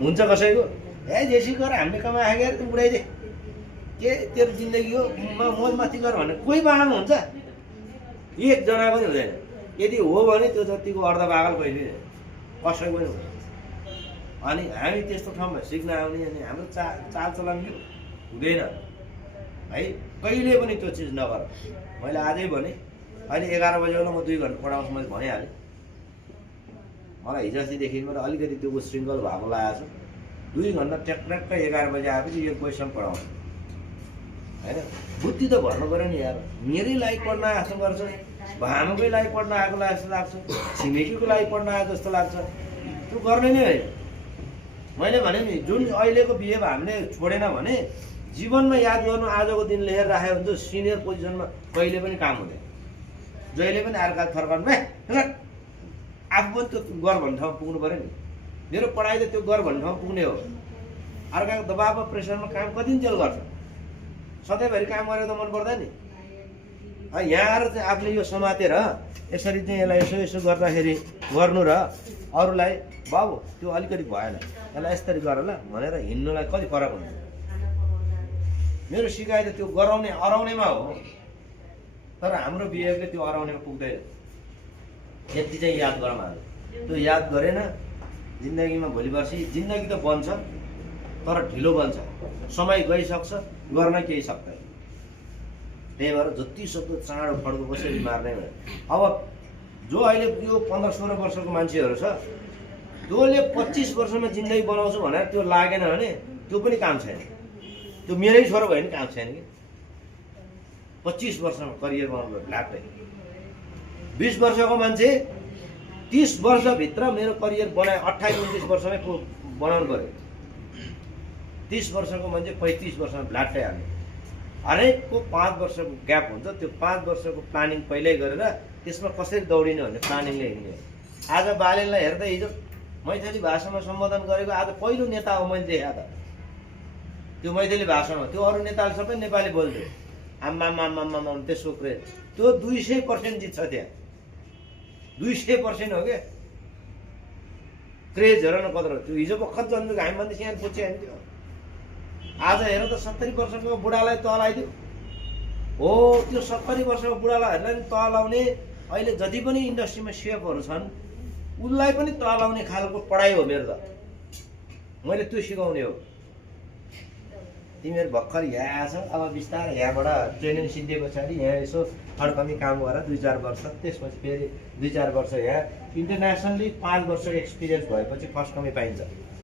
हुन्छ कसैको ए जेसी गर हामीले कमाए त उडाइदे के तेरो जिन्दगी हो मौज मस्ती गर भने कोही बाहना हुन्छ एकजना पनि हुँदैन यदि हो भने त्यो जतिको अर्धपागल कहिले कसै पनि हुँदैन अनि हामी त्यस्तो ठाउँमा सिक्न आउने अनि हाम्रो चालचलन यो हुँदैन है कहिले पनि त्यो चिज नगर मैले आजै भने अहिले 11 बजे होला म 2 घन्टा पढाउँछु मैले भनिहालेँ मलाई हिजो अस्तिदेखि मेरो अलिकति त्यो उशृङ्खल भएको लागेको छ 2 घन्टा ट्याक्ट्याक्क 11 बजे आएपछि 1 बजीसम्म पढाउँछु होइन बुद्धि त भर्नु पऱ्यो नि यार मेरै लागि पढ्न आए जस्तो गर्छ भामाकै लागि पढ्न आएको जस्तो लाग्छ छिमेकीको लागि पढ्न आएको जस्तो लाग्छ त्यो गर्ने नै होइन मैले भने नि जुन अहिलेको बिहेव हामीले छोडेन भने जीवनमा याद गर्नु आजको दिन लिएर राखेको हुन्छ सिनियर पोजिसनमा कहिले पनि काम हुँदैन जहिले पनि आर्काल फर्काउनु आफू पनि त्यो गर भन्ने ठाउँमा पुग्नु पऱ्यो नि मेरो पढाइ त त्यो गर भन्ने ठाउँमा पुग्ने हो अर्काको दबावमा प्रेसरमा काम कति जेल गर्छ सधैँभरि काम गरेको त मन पर्दैन नि यहाँ आएर चाहिँ आफूले यो समातेर यसरी चाहिँ यसलाई यसो यसो गर्दाखेरि गर्नु र अरूलाई बाबु त्यो अलिकति भएन यसलाई यसरी गर ल भनेर हिँड्नुलाई कति फरक हुन्छ मेरो सिकाइ त त्यो गराउने अराउनेमा हो तर हाम्रो बिहेभले त्यो अराउनेमा पुग्दैन यति चाहिँ याद गरौँ हामी त्यो याद गरेन जिन्दगीमा भोलि पर्सि जिन्दगी त बन्छ तर ढिलो बन्छ समय गइसक्छ गर्न केही सक्दैन त्यही भएर जति सक्दो चाँडो फड्को कसरी मार्ने अब जो अहिले यो 15-16 वर्षको मान्छेहरू छ जसले 25 वर्षमा जिन्दगी बनाउँछु भनेर त्यो लागेन भने त्यो पनि काम छैन त्यो मेरै छोरो भयो नि काम छैन कि 25 वर्षमा करियर बनाउनु लाग्दै 20 वर्षको मान्छे 30 वर्षभित्र मेरो करियर बनाए 28-29 वर्षमै बनाउनु पर्यो 30 वर्षको मान्छे 35 वर्षमा भ्लाट्टै हाल्ने हरेकको 5 वर्षको ग्याप हुन्छ त्यो 5 वर्षको प्लानिङ पहिल्यै गरेर त्यसमा कसरी दौडिने भन्ने प्लानिङले हिँड्ने आज बालेनलाई हेर्दा हिजो मैथिली भाषामा सम्बोधन गरेको आज पहिलो नेता हो मैले देखाएको त त्यो मैथिली भाषामा त्यो अरू नेताले सबै नेपाली बोल्थे आम्मा त्यसको क्रेज त्यो 200% जित्छ त्यहाँ 200% हो क्या क्रेज हेर न कत्रो त्यो हिजो भर्खर जन्मेको हामीभन्दा सानो पुच्छे होइन त्यो आज हेर त 70 वर्षको बुढालाई तल आइदियो हो त्यो 70 वर्षको बुढालाई तल आउने अहिले जति पनि इन्डस्ट्रीमा सेफहरू छन् उसलाई पनि तल आउने खालको पढाइ हो मेरो त मैले त्यो सिकाउने हो तिमीहरू भर्खर यहाँ आएछ अब बिस्तारै यहाँबाट ट्रेनिङ सिद्धि पछाडि यहाँ यसो फर्कमी काम गरेर 2-4 वर्ष त्यसपछि फेरि 2-4 वर्ष यहाँ इन्टरनेसनली 5 वर्ष एक्सपिरियन्स भएपछि फर्स्ट कमी पाइन्छ